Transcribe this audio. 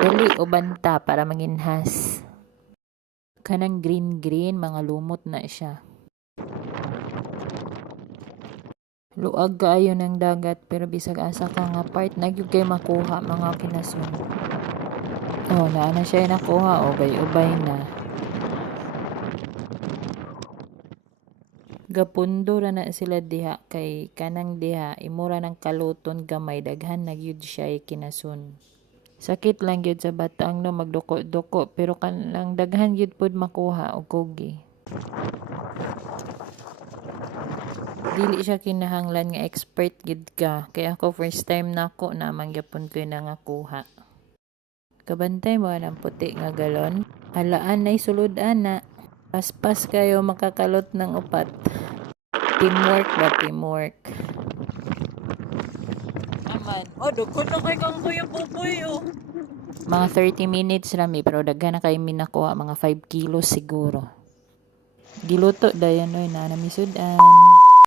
Dali o banta para manginhas. Kanang green mga lumot na siya. Luag kaayo ng dagat pero bisag asa ka nga part nagyud kay makuha mga kinasun. Oh, na siya nakuha ubay-ubay na. Gapundo ra na sila diha kay kanang diha imura ng kaluton gamay daghan na gyud siya kinasun. Sakit lang gyud sa batang no magduko-duko pero kanang daghan gyud pud makuha og kugi. Dili siya kinahanglan nga expert gid ka kay ako first time nako na mangyapon ko nangakuha. Kabantay mo ng puti nga galon. Halaan na sulod ana. Paspas kayo makakalot ng upat. Teamwork ba teamwork? Aman. Dugkon na kay kang kuya Pupoy Mga 30 minutes rami pero daghan na kay minakuha mga 5 kilos siguro. Giluto dayon na namisudan.